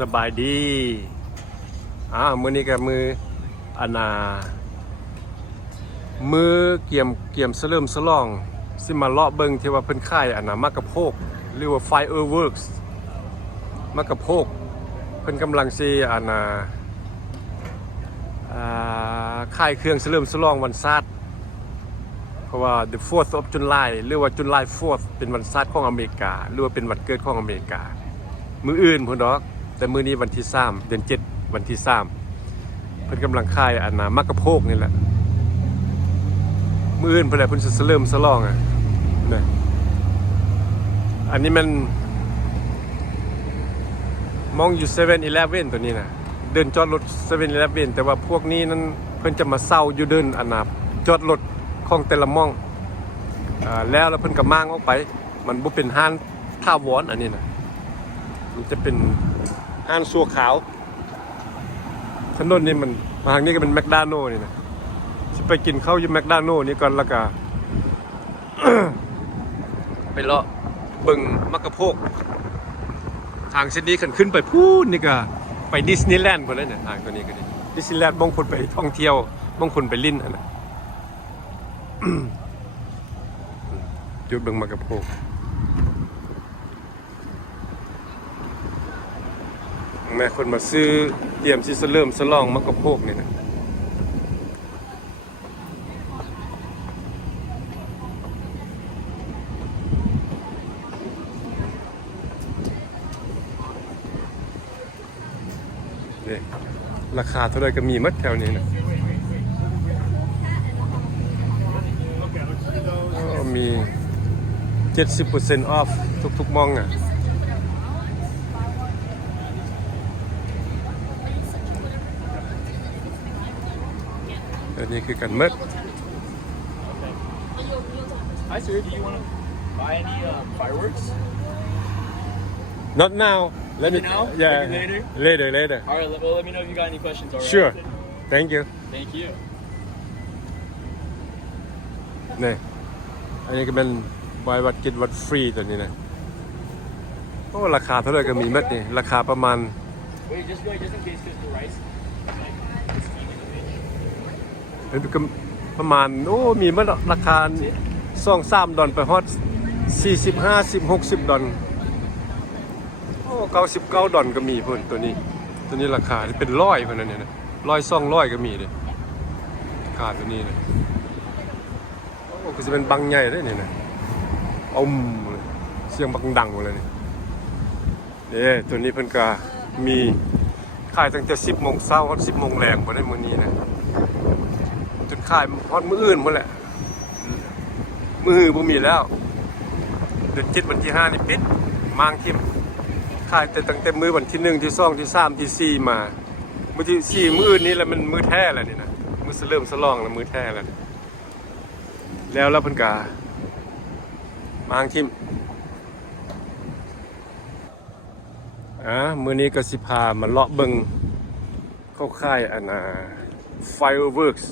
สบายดีมื้อนี้กับมืออันมือเกี่ยมเสลิมสลองสิมาเลาะเบิงที่ว่าเพิ่นค่ายมักกะโพกหรือว่า Fireworks มักกะโพกเพิ่นกำลังสิค่ายเครื่องเสลิมสลองวันศาสตร์เพราะว่า the 4th of July หรือว่า July 4th เป็นวันศาสตร์ของอเมริกาหรือว่าเป็นวันเกิดของอเมริกามื้ออื่นพุ่นดอกแต่มื้อนี้วันที่3เดือน7วันที่3เพิ่นกำลังค่ายมักกะโพกนี่แหละมื้ออื่นเพิ่นแหละเพิ่นสิเริ่มสลองนะอันนี้มันมองอยู่ 7-Eleven ตัวนี้นะเดินจอดรถ 7-Eleven แต่ว่าพวกนี้นั้นเพิ่นจะมาเซาอยู่เดินจอดรถของแต่ละม่องแล้วเพิ่นก็มางออกไปมันบ่เป็นห้านท่าวอนอันนี้นะมันจะเป็นห้านสัวขาวถนนนี่มันทางนี้ก็เป็นแมคโดนัลด์นี่นะสิไปกินข้าวอยู่แมคโดนัลด์นี่ก่อนแล้วก็ ไปเลาะเบิ่งมักกะโพกทางเส้นนี้ขึ้นไปพูดนี่ก็ไปดิสนีย์แลนด์พุ่นเลยเนี่ยทางตัวนี้ก็ดิสนีย์แลนด์บางคนไปท่องเที่ยวบางคนไปลิ้นจุดเบิ่งมักกะโพกแม่คนมาซื้อเตรียมสิเริ่มสลองมักกะโพกนี่นะนี่ราคาเท่าไรก็มีมัดแถวนี้นะมี 70% off ทุกๆมองอันนี้คือกันมัด Hi sir, do you want to buy any fireworks? Not now. Let me now? Yeah. Maybe Later. All right, well let me know if you got any questions. All right. Sure. Thank you. Thank you. นี่อันนี้ก็เป็นbuy what get what free ตัวนี้นะโอ้ราคาเท่าไหร่ก็มีมัดนี่ราคาประมาณ Wait, just in case because the rice. ประมาณโอ้มีมัดราคา2-3 ดอลไปฮอด40 50 60 ดอลโอ้99 ดอลก็มีเพิ่นตัวนี้ราคาที่เป็น100เพิ่นนั่นเนี่ยนะ100 200ก็มีเด้ราคาตัวนี้นะโอ้ก็สิเป็นบังใหญ่เด้นี่นะเสียงบังดังหมดเลยนี่ตัวนี้เพิ่นก็มีขายตั้งแต่ 10 โมงเช้าถึง 10 โมงแลงบ่ได้มื้อนี้นะจนขายฮอดมื้ออื่นหมดแหละมื้อบ่มีแล้วเดือน7วันที่5นี่ปิดมางทิ่มขายแต่ตั้งแต่มื้อวันที่1ที่2ที่3ที่4มามื้อที่4มื้ออื่นนี่แหละมันมื้อแท้แล้วนี่นะมื้อเริ่มสลองแล้วมื้อแท้แล้วแล้วเพิ่นก็มางทิ่มมื้อนี้ก็สิพามาเลาะเบิ่งเข้าค่ายFireworks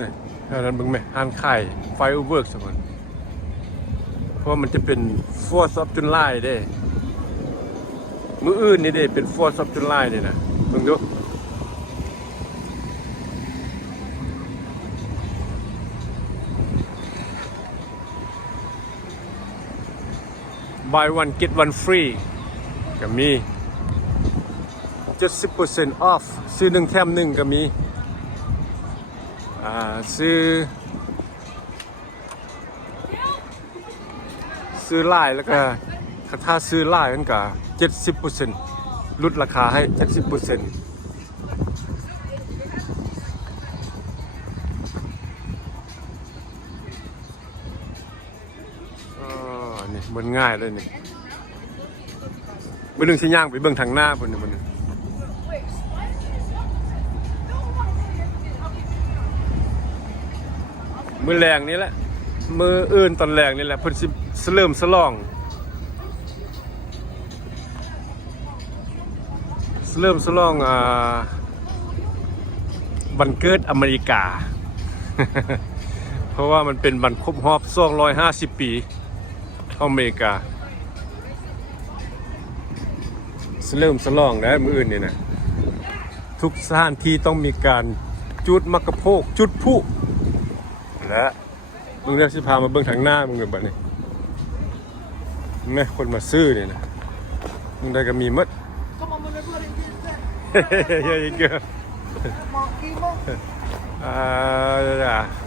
นี่เท่านั้นเบิ่งไหมห้านค่าย Fireworks ซั่นเพราะมันจะเป็น 4th of July เด้มื้ออื่นนี่เด้เป็น 4th of July นี่นะเบิ่งดูbuy one get one free ก็มี 70% off ซื้อ1แถม1ก็มีซื้อหลายแล้วก็ถ้าซื้อหลายมันก็ 70% ลดราคาให้ 70% นี่มันง่ายเลยนี่มื้อนึงสิย่างไปเบิ่งทางหน้าพุ่นนี่มื้อนึงมื้อแรงนี่แหละมื้ออื่นตอนแรงนี่แหละเพิ่นสิเริ่มสลองวันเกิดอเมริกา เพราะว่ามันเป็นวันครบรอบ250 ปีของอเมริกา เริ่มสลองแล้วมื้ออื่นนี่นะทุกสถานที่ต้องมีการจุดมักกะโพกจุดพลุและมึงเรียกสิพามาเบิ่งทางหน้ามึงเลยบัดนี้แม่คนมาซื้อนี่นะมึงได้ก็มีหมด Come on, whenever it is there. เฮ้ยเกิน Monkey, monkey.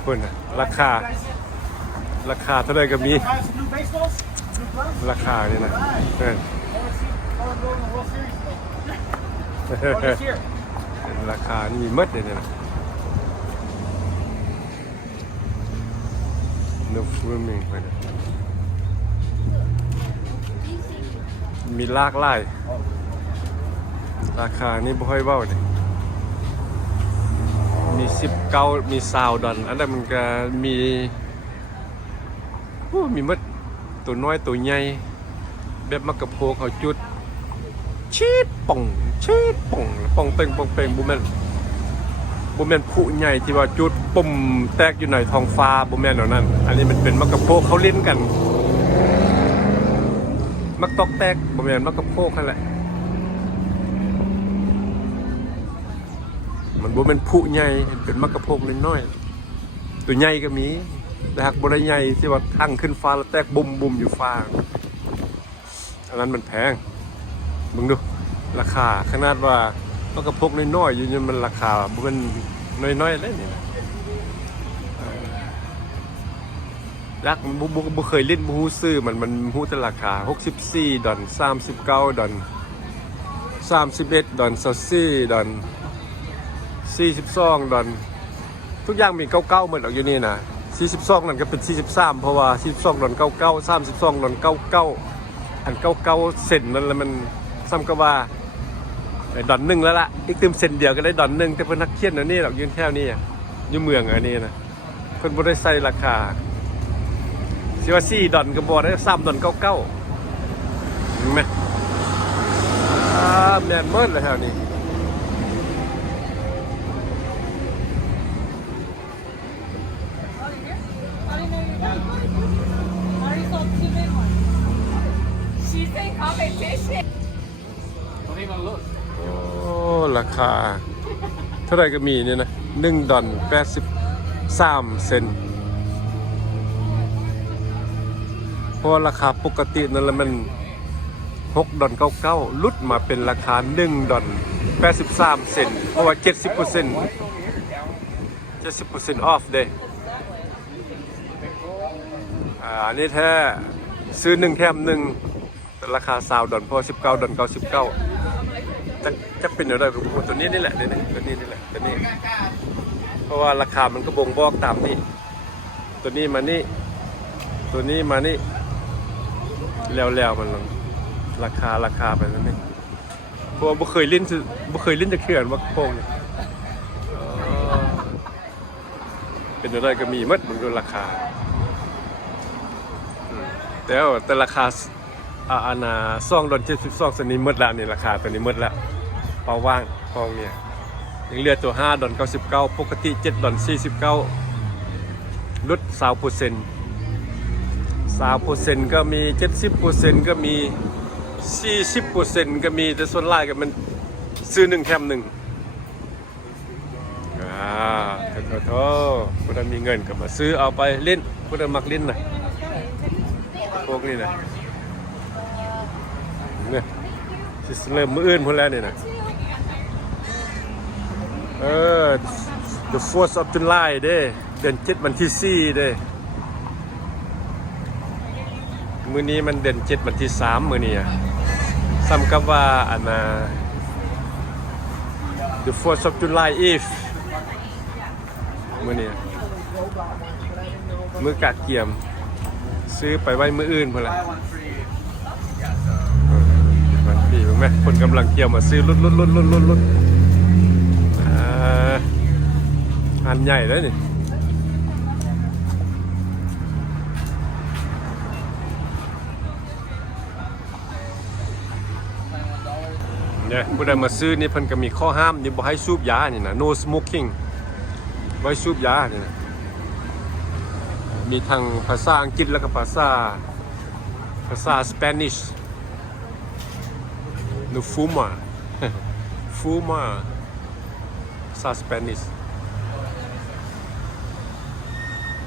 คุณราคาเท่าไหร่ก็มี Guys, new baseballs, new gloves. ราคานี่นะเออ Wanna see how it goes in the World Series? Or this year. ราคานี่มีหมดเลยนะ No filming ไปนะมีหลากหลายราคานี่บ่ค่อยเว้าเลยมี19มี20 ดอลอันนั้นมันก็มีมีหมดตัวน้อยตัวใหญ่แบบมักกะโพกเขาจุดชีดป่องป่องเป่งบ่แม่นผู้ใหญ่ที่ว่าจุดปุ่มแตกอยู่ในท้องฟ้าบ่แม่นเหล่านั้นอันนี้มันเป็นมักกะโพกเขาเล่นกันมักตอกแตกบ่แม่นมักกะโพกนั่นแหละมันบ่แม่นผู้ใหญ่เป็นมักกะโพกน้อยๆตัวใหญ่ก็มีแต่หากบ่ได้ใหญ่ที่ว่าทั้งขึ้นฟ้าแล้วแตกบุ่มอยู่ฟ้าอันนั้นมันแพงมึงดูราคาขนาดว่ามักกะโพกน้อยๆอยู่นี่มันราคาบ่แม่นน้อยๆเลยนี่นะรักมันบ่เคยเล่นบ่ฮู้ซื้อมันฮู้แต่ราคา64 ดอล39 ดอล31 ดอล24 ดอล42 ดอลทุกอย่างมี99หมดอยู่นี่นะ42นั่นก็เป็น43เพราะว่า42 ดอล99 32 ดอล99อัน99เซนนั่นแหละมันซ้ำกับว่าดอล1แล้วล่ะอีกตึมเซนเดียวก็ได้ดอล1แต่เพิ่นนักเขียนอันนี้ดอกยืนแถวนี้อยู่เมืองอันนี้นะเพิ่นบ่ได้ใส่ราคาสิว่า4 ดอลก็บ่ได้3 ดอล99เห็นมั้ยแม่นหมดแล้วแถวนี้Don't even look. โอ้ราคาเท่าไหร่ก็มีเนี่ยนะ1 ดอล83 เซนต์เพราะราคาปกตินั่นแหละมัน6 ดอล99ลุดมาเป็นราคา1 ดอล83 เซนต์เพราะว่า 70% off เด้อันนี้แท้ซื้อ1แถม1แต่ราคา20 ดอลเพราะ19 ดอล99จะเป็นอะไรกับตัวนี้นี่แหละตัวนี้เพราะว่าราคามันก็บ่งบอกตามนี้ตัวนี้มานี่ตัวนี้มานี่แล้วมันลงราคาไปแล้วนี่เพราะว่าบ่เคยเล่นจะเขื่อนว่าโป่งเป็นอะไรก็มีมัดมันดูราคาแต่ราคาอาณา2 ดอล72 สนิมดแล้วนี่ราคาตัวนี้มดแล้วเปาว่างฟองเนี่ยยังเหลือตัว5 ดอล99ปกติ7 ดอล49ลด 20% 20% ก็มี 70% ก็มี 40% ก็มีแต่ส่วนหลายก็มันซื้อ1แถม1โธ่ผู้ใดมีเงินก็มาซื้อเอาไปเล่นผู้ใดมักเล่นน่ะพวกนี้น่ะเนี่ยสิเริ่มมื้ออื่นพุ่นแล้วนี่นะthe 4th of July เด้เดือน7วันที่4เด้มื้อนี้มันเดือน7วันที่3มื้อนี้ซ้ำกับว่าอันthe 4th of July Eve มื้อนี้มื้อกะเกียมซื้อไปไว้มื้ออื่นพุ่นละ Buy one free. มันปีมั้งแม่คนกำลังเกี่ยวมาซื้อลุดอันใหญ่เลยนี่เนี่ยผู้ใดมาซื้อนี่เพิ่นก็มีข้อห้ามนี่บ่ให้สูบยานี่นะ no smoking ไว้สูบยานี่นะมีทั้งภาษาอังกฤษแล้วก็ภาษาสเปนิช no fuma fuma ภาษาสเปนิช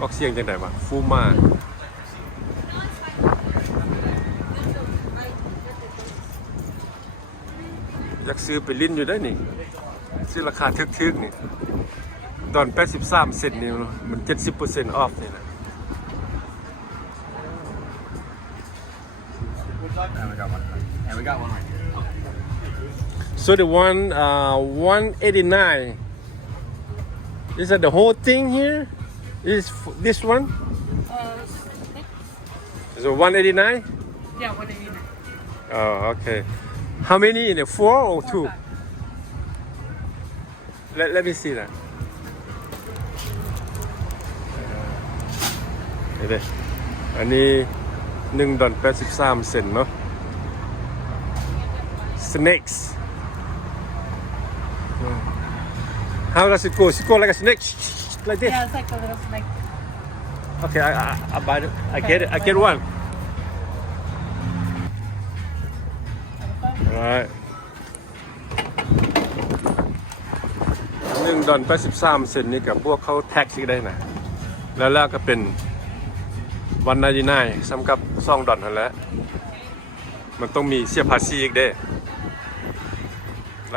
ออกเสียงจังได๋วะ fuma อยากซื้อไปลิ้นอยู่ได้นี่ซื้อราคาทึกๆนี่ตอน83 เซนต์นี่มัน 70% off นี่นะ And we got one. And we got one right here. So the one 189 is that the whole thing here is this one so 189 yeah, what do you mean? oh okay how many in it 4 or 2 let me see that นี่เด้อันนี้$1.83 เซนต์เนาะ snakes how does it go? Does it go like a snake like this? Yeah, it's like a little snake. Okay, I buy it. I get it. I get one. Alright. $1.83 เซนต์นี่กับพวกเขาแท็กซี่ได้นะแล้วก็เป็น$1.99ซ้ำกับ$2นั่นแหละมันต้องมีเสียภาษีอีกเด้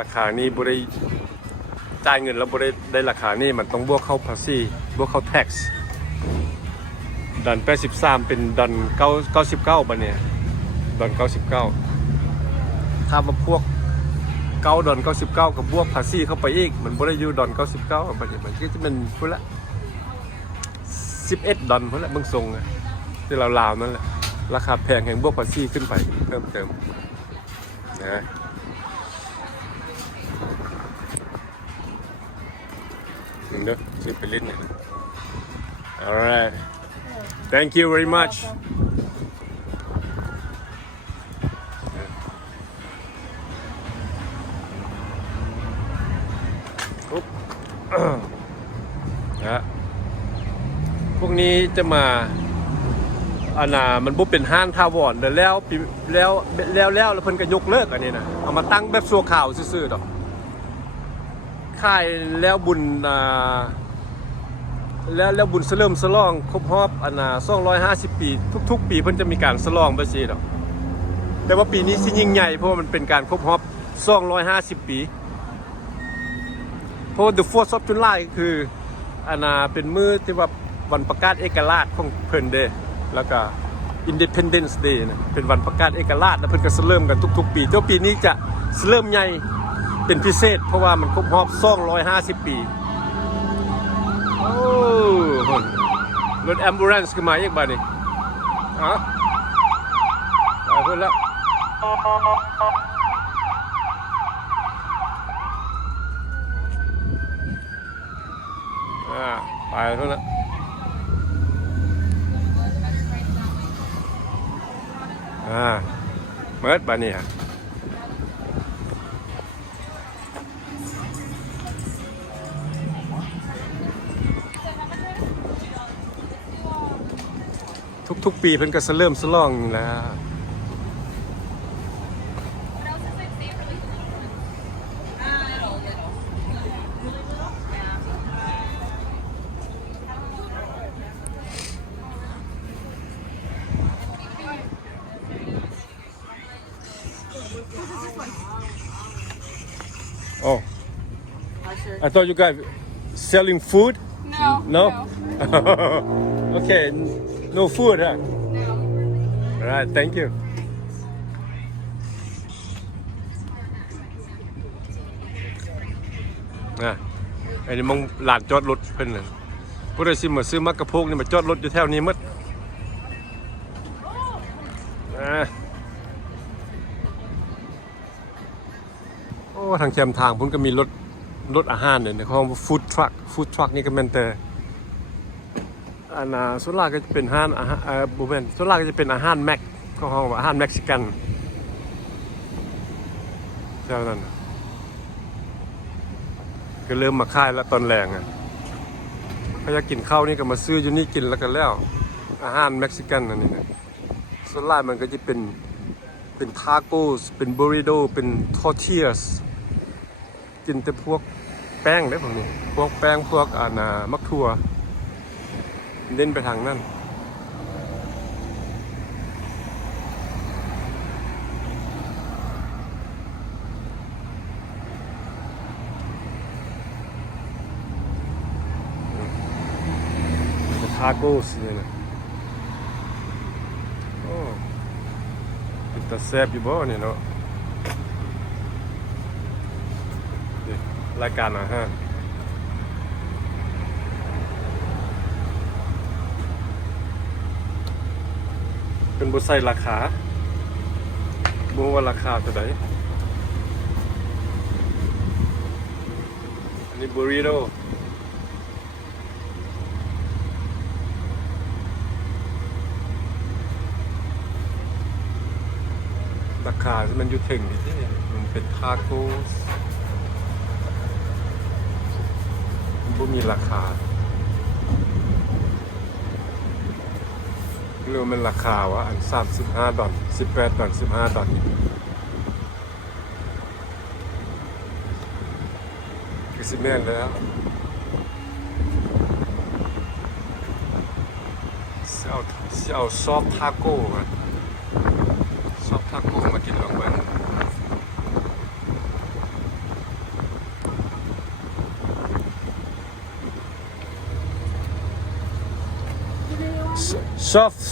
ราคานี้บ่ได้จ่ายเงินแล้วบ่ได้ราคานี้มันต้องบวกเข้าภาษีบวกเข้าแท็กซ์ดอน83เป็นดอน99บัดเนี่ยดอน99ถ้ามาพวก9ดอน99กับบวกภาษีเข้าไปอีกมันบ่ได้อยู่ดอน99บัดนี้มันก็จะเป็นพุ่นละ11ดอนพุ่นละเบิ่งทรงอะที่ลาวๆนั่นแหละราคาแพงแห่งบวกภาษีขึ้นไปเพิ่มเติมนะนึงเด้อซื้อไปเล่นเนี่ย alright thank you very much ปุ๊บ นะพวกนี้จะมามันบ่เป็นห้างทาวรแล้วเพิ่นก็ยกเลิกอันนี้นะเอามาตั้งแบบชั่วคราวซื่อๆดอกค่ายแล้วบุญแล้วบุญเฉลิมฉลองครบรอบ250 ปีทุกๆปีเพิ่นจะมีการฉลองไปซี่ดอกแต่ว่าปีนี้สิยิ่งใหญ่เพราะว่ามันเป็นการครบรอบ250 ปีเพราะ The 4th of July คือเป็นมื้อที่ว่าวันประกาศเอกราชของเพิ่นเด้แล้วก็ Independence Day นะเป็นวันประกาศเอกราชแล้วเพิ่นก็เริ่มกันทุกๆปีแต่ปีนี้จะเริ่มใหญ่เป็นพิเศษเพราะว่ามันครบรอบ250 ปีโอ้รถแอมบูเรนซ์ขึ้นมาอีกบัดนี้ไปเพิ่นแล้วไปเพิ่นแล้วเมิดบัดนี้ฮะทุกปีเพิ่นก็เริ่มฉลองแล้ว Oh, I thought you guys selling food. No. Okay, no food, huh? No. Alright, thank you. อันนี้มองลานจอดรถเพิ่นน่ะผู้ใดสิมาซื้อมักกะโพกนี่มาจอดรถอยู่แถวนี้หมดโอ้ทางแคมทางพุ่นก็มีรถอาหารเนี่ยเขาเรียกว่าฟู้ดทรัคนี่ก็แม่นแต่ส่วนหลักก็จะเป็นอาหารบ่แม่นส่วนหลักก็จะเป็นอาหารแม็กเขาเรียกว่าอาหารเม็กซิกันแถวนั้นก็เริ่มมาขายแล้วตอนแรงอ่ะเขาอยากกินข้าวนี่ก็มาซื้ออยู่นี่กินแล้วกันแล้วอาหารเม็กซิกันอันนี้นะส่วนหลักมันก็จะเป็น เป็นทาโก้เป็นบูริโดเป็นทอร์ติสกินแต่พวกแป้งได้พวกนี้พวกแป้งพวกมักถั่วเน้นไปทางนั้นทาโก้สิเนี่ยนะโอ้เป็นตาแซ่บอยู่บ่เนี่ยเนาะนี่รายการอาหารเป็นบ่ใส่ราคาบ่ว่าราคาเท่าใดอันนี้บูริโดราคามันอยู่ถึงที่มันเป็นทาโก้มันบ่มีราคาหรือมันราคาวะอัน$35 $18 $15คือสิแม่นแล้วเอาซอฟทาโก้มาซอฟทาโก้มากินลองเบิ่ง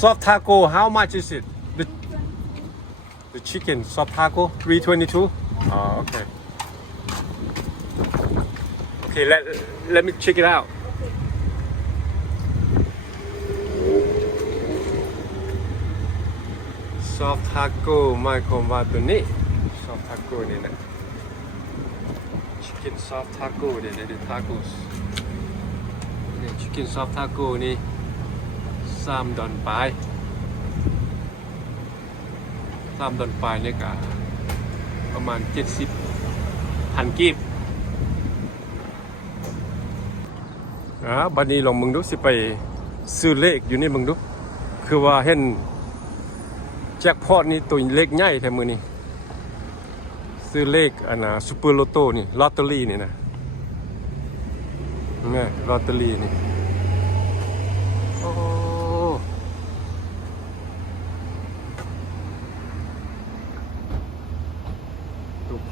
soft taco how much is it the chicken soft taco 322 oh okay let me check it out soft taco หมายความว่าตัวนี้ soft taco นี่นะ chicken soft taco เดี๋ยวtacos นี่ chicken soft taco นี่$3ปลาย$3ปลายเนี่ยก็ประมาณ70,000กีบบัดนี้ลองมึงดูสิไปซื้อเลขอยู่นี่มึงดูคือว่าเห็นแจ็คพอตนี่ตัวเลขใหญ่แท้มื้อนี้ซื้อเลขซุปเปอร์โลโต้นี่ลอตเตอรี่นี่นะนี่ลอตเตอรี่นี่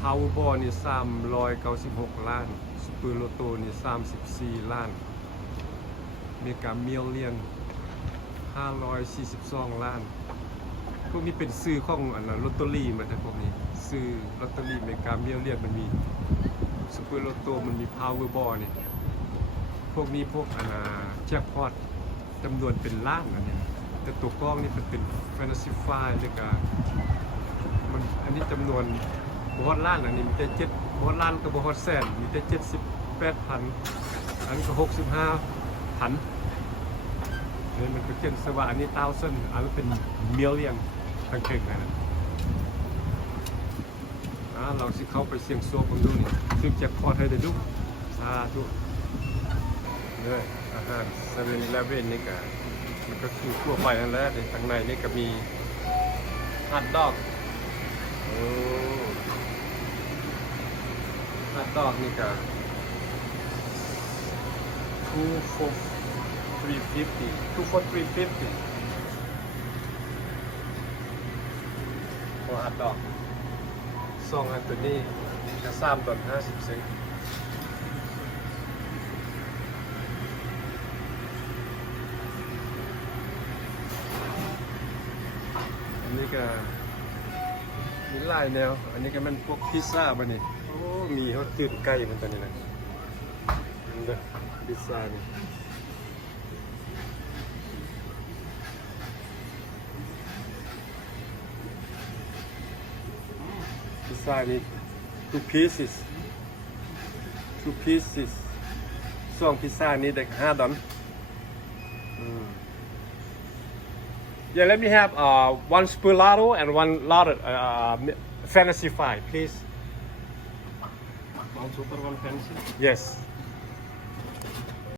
Powerball นี่396 ล้านซูเปอร์โลโต้นี่34 ล้านเมกามิลเลียน542 ล้านพวกนี้เป็นซื้อของลอตเตอรี่มันแต่พวกนี้ซื้อลอตเตอรี่เมกามิลเลียนมันมีซูเปอร์โลโต้มันมี Powerball นี่พวกนี้พวกแจ็คพอตจำนวนเป็นล้านอันนี้แต่ตัวกล้องนี่มันเป็น Fantasy File ด้วยกันมันอันนี้จำนวนบฮอดล้านอันนี้มีแต่7บฮอดล้านกับบฮอดแสนมีแต่78,000อันก็65,000เนี่ยมันก็เขียนสว่าอันนี้1000อันนี้เป็นมิลเลียนทั้งเก่งนะเราสิเข้าไปเสี่ยงโชคกันดูนี่ซึ่งแจ็คพอตให้ได้ดูสาธุเนี่ยอาหาร7-Elevenนี่ก็มันก็คือทั่วไปนั่นแหละในข้างในนี่ก็มีฮอทดอกฮอทดอกนี่ก็2 for 350 2 for 350พอฮอทดอก2อันตัวนี้จะ$3.50อันนี้ก็มีหลายแนวอันนี้ก็มันพวกพิซซ่าป่ะนี่โอ้มีเขาตื่นไก่มันตัวนี้นะนี่เด้อพิซซ่านี่พิซซ่านี่2 pieces 2 พิซซ่านี่ได้$5 Yeah, let me have one spulato and one lot of fantasy fry, please. One super, one fancy. Yes.